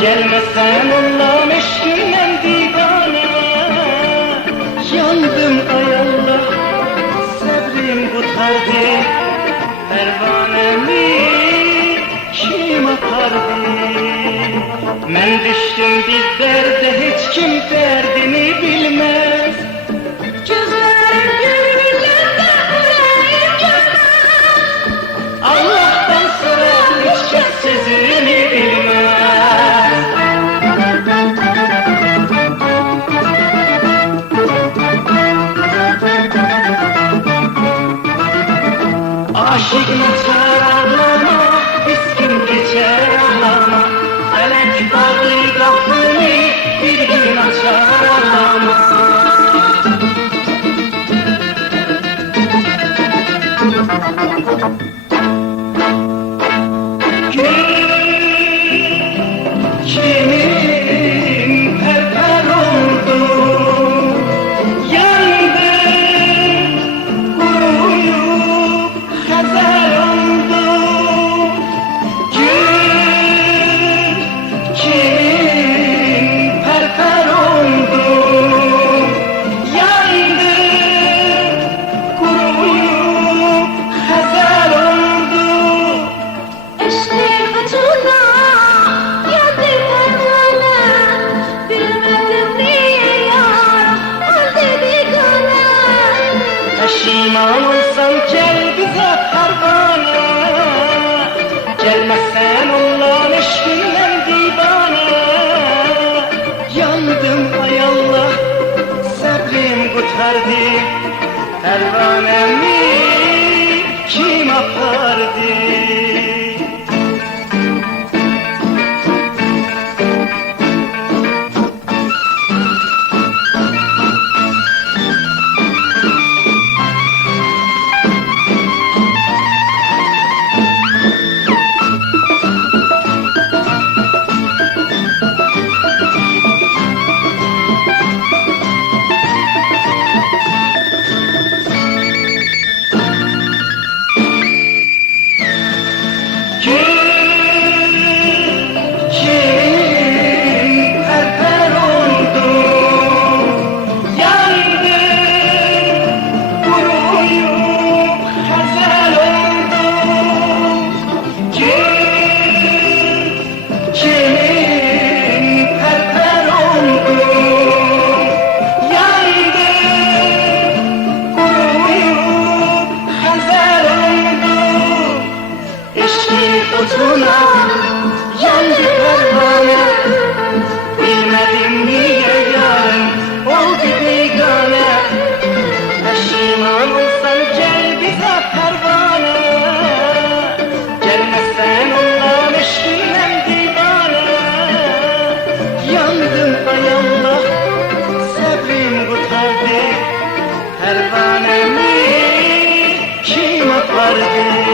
Gelmesen Allah'ım eşkinden divane. Yandım ay Allah, sabrim kurtardı. Pervanemi kim apardı? Ben düştüm bir derde, hiç kim derdini bilmez. Gözlerim güllerden yüreğim yanar. Allah'tan sonra hiç kes sözünü bilmez. Aşık geçer ağlama, miskin geçer ağlama. Felek bağlı kapını bir gün açar ağlama. Kimin perper oldu, yandı, kuruyup hazar oldu. Kimin perper oldu, yandı, kuruyup hazar oldu. Eşkin ucuna yandı pervane. Bilmedim niye yar oldu bigane. Peşiman olsan gel bize pervane. Gelmezsen Allah'ın eşkinden divane. Yandım ay Allah, sabrim kurtardı. Pervanemi kim apardı? Otuna yandı pervane. Bilmedim niye yarın oldu bigane. Peşiman olsan gel bize pervane. Gelmezsen Allah'ın eşkinden divane. Yandım ay Allah, sabrim kurtardı. Pervanemi kim apardı?